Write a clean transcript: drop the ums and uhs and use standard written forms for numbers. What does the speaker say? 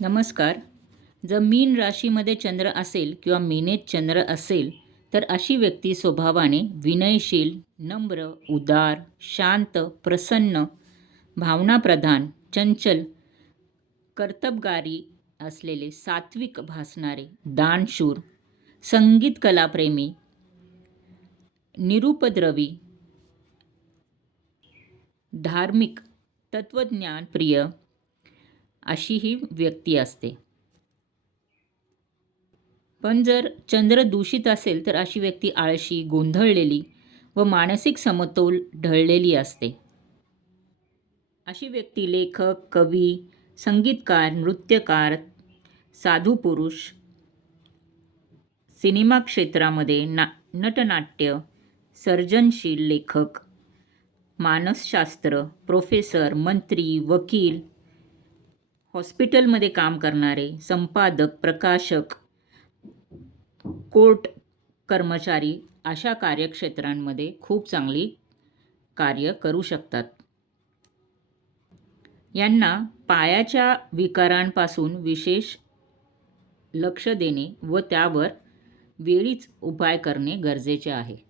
नमस्कार. जर मीन राशीमध्ये चंद्र असेल किंवा मीनेत चंद्र असेल तर अशी व्यक्ती स्वभावाने विनयशील, नम्र, उदार, शांत, प्रसन्न, भावनाप्रधान, चंचल, कर्तबगारी असलेले, सात्विक भासणारे, दानशूर, संगीत कलाप्रेमी, निरुपद्रवी, धार्मिक, तत्वज्ञानप्रिय अशी ही व्यक्ती असते. पण जर चंद्र दूषित असेल तर अशी व्यक्ती आळशी, गोंधळलेली व मानसिक समतोल ढळलेली असते. अशी व्यक्ती लेखक, कवी, संगीतकार, नृत्यकार, साधू पुरुष, सिनेमा क्षेत्रामध्ये नटनाट्य, सर्जनशील लेखक, मानसशास्त्र, प्रोफेसर, मंत्री, वकील, हॉस्पिटलमध्ये काम करणारे, संपादक, प्रकाशक, कोर्ट कर्मचारी अशा कार्यक्षेत्रांमध्ये खूप चांगली कार्य करू शकतात. यांना पायाच्या विकारांपासून विशेष लक्ष देणे व त्यावर वेळीच उपाय करणे गरजेचे आहे.